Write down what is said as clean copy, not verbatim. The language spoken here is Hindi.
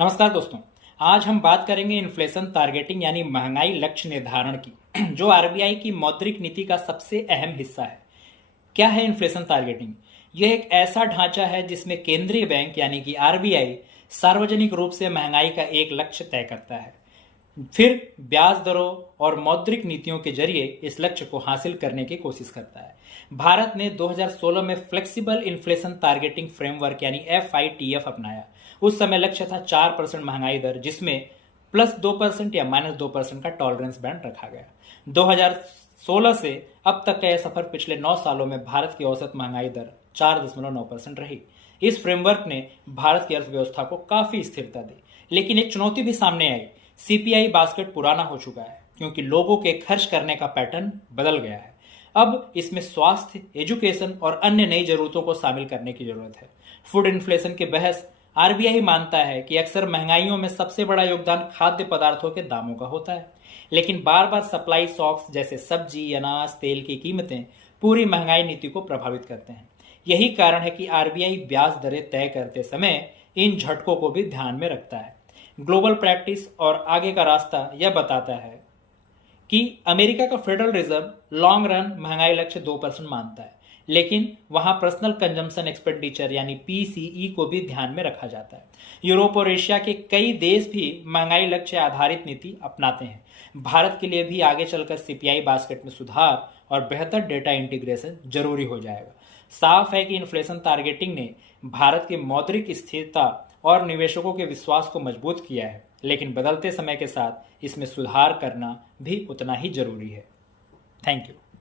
नमस्कार दोस्तों। आज हम बात करेंगे इन्फ्लेशन टारगेटिंग यानी महंगाई लक्ष्य निर्धारण की, जो आरबीआई की मौद्रिक नीति का सबसे अहम हिस्सा है। क्या है इन्फ्लेशन टारगेटिंग? यह एक ऐसा ढांचा है जिसमें केंद्रीय बैंक यानी कि आरबीआई सार्वजनिक रूप से महंगाई का एक लक्ष्य तय करता है, फिर ब्याज दरों और मौद्रिक नीतियों के जरिए इस लक्ष्य को हासिल करने की कोशिश करता है। भारत ने 2016 में फ्लेक्सिबल इन्फ्लेशन टारगेटिंग फ्रेमवर्क यानी FITF अपनाया। उस समय लक्ष्य था 4% महंगाई दर, जिसमें +2% या -2% का टॉलरेंस बैंड रखा गया। 2016 से अब तक का यह सफर पिछले 9 सालों में भारत की औसत महंगाई दर 4.9% रही। इस फ्रेमवर्क ने भारत की अर्थव्यवस्था को काफी स्थिरता दी, लेकिन एक चुनौती भी सामने आई। सीपीआई बास्केट पुराना हो चुका है क्योंकि लोगों के खर्च करने का पैटर्न बदल गया है। अब इसमें स्वास्थ्य, एजुकेशन और अन्य नई जरूरतों को शामिल करने की जरूरत है। फूड इन्फ्लेशन की बहस आरबीआई मानता है कि अक्सर महंगाइयों में सबसे बड़ा योगदान खाद्य पदार्थों के दामों का होता है, लेकिन बार बार सप्लाई शॉक्स जैसे सब्जी, अनाज, तेल की कीमतें पूरी महंगाई नीति को प्रभावित करते हैं। यही कारण है कि आरबीआई ब्याज दरें तय करते समय इन झटकों को भी ध्यान में रखता है। ग्लोबल प्रैक्टिस और आगे का रास्ता यह बताता है कि अमेरिका का फेडरल रिजर्व लॉन्ग रन महंगाई लक्ष्य 2% मानता है, लेकिन वहां पर्सनल कंजम्पशन एक्सपेंडिचर यानी पीसीई को भी ध्यान में रखा जाता है। यूरोप और एशिया के कई देश भी महंगाई लक्ष्य आधारित नीति अपनाते हैं। भारत के लिए भी आगे चलकर सीपीआई बास्केट में सुधार और बेहतर डेटा इंटीग्रेशन जरूरी हो जाएगा। साफ है कि इन्फ्लेशन टारगेटिंग ने भारत की मौद्रिक स्थिरता और निवेशकों के विश्वास को मजबूत किया है, लेकिन बदलते समय के साथ इसमें सुधार करना भी उतना ही जरूरी है। Thank you.